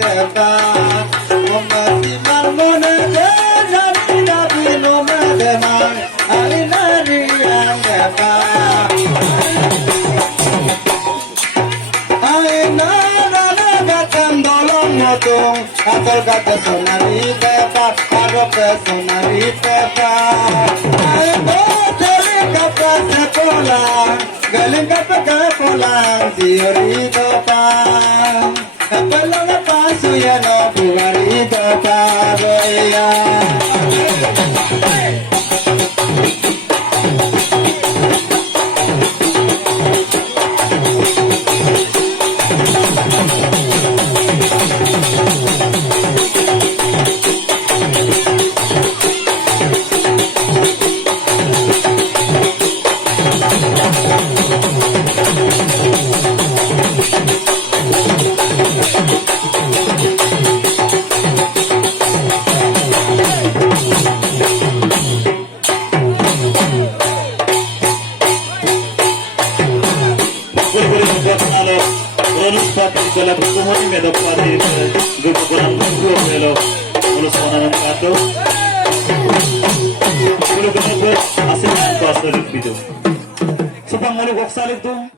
dekha ummati marmone jani nabi no medema ali nari yang dekha ai na na na gatam dolong motung atal gata sonari dekha aro pe sonari dekha ai bo teri kapa sekola galing kapa kapola jiyori do pa kapalong paso yano buwari do pa goya Ríkkong Bahbari Médog Do patir grupo con melo ulos soman kato ulo ko asing ko sa Rigbo so pang ulo ko sa Rigbo